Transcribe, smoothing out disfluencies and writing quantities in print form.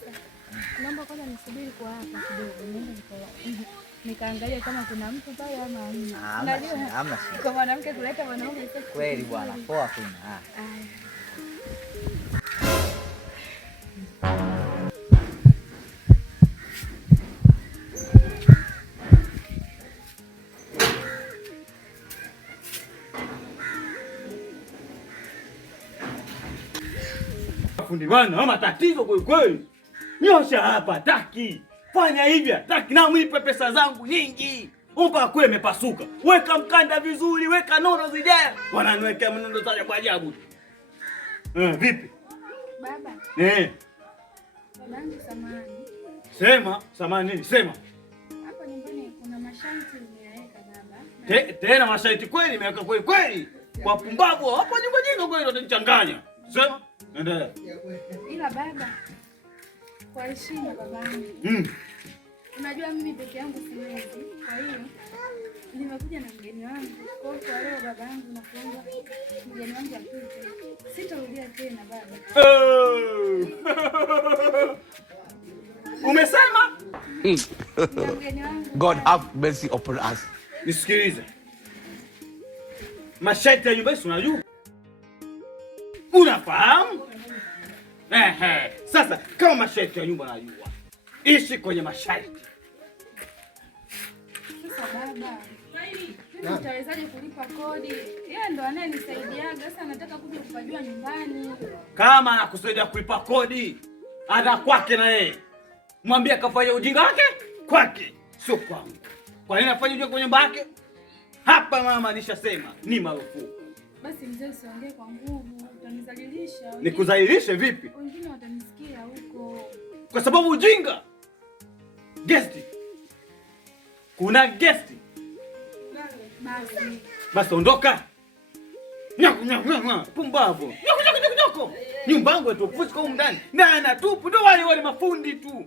Sasa naomba kwanza nisubiri kwa hapa kidogo, niende nikaangalia kama kuna mtu pale ama hamna. Unajua hamna. Kwa mwanamke kuleta mwanaume kweli bwana, poa kuna. Fundi bwana, matatizo kweli kweli. Nyosha hapa taki. Fanya hivi taki na mlipe pesa zangu nyingi. Omba kwe imepasuka. Weka mkanda vizuri, weka nondo zijae. Wananiwekea mnondo za ajabu ajabu. Vipi? Baba. Babangu samani. Sema, samani nini? Sema. Hapa nyumbani kuna masharti nimeweka baba. Tena masharti kweli nimeweka kweli kweli. Kwa pumbavu hapa nyumba kweli watanichanganya. Sema. Endelea. Ila baba, kwa heshima babangu. Unajua mimi peke yangu siwezi. Kwa hiyo nimekuja na mgeni wangu. Kwa leo babangu nakuomba mgeni wangu apite. Sitarudia tena baba. Umesema? Mgeni wangu. God have mercy upon us. Nisikilize. Masharti ya nyumba si unajua? Unafahamu? Sasa kama masharti ya nyumba najua, ishi kwenye masharti. Sasa baba, mimi nitawezaje kulipa kodi? Yeye ndo anayenisaidiaga. Sasa nataka kuja kupajua nyumbani. Kama anakusaidia kulipa kodi, ana kwake na yeye. Mwambie akafanya ujinga wake kwake, sio kwangu. Kwa nini afanye ujinga kwenye nyumba yake? Hapa mama nishasema ni marufuku. Basi mzee, usiongee kwa nguvu, utanizalilisha. Nikuzalilishe vipi? Wengine watanisikia huko. Kwa sababu ujinga. Guest. Kuna guest. Basi ondoka. Pumbavu. Nyoko. Nyumba yangu tu kufika huko ndani. Na anatupu ndo wale mafundi tu.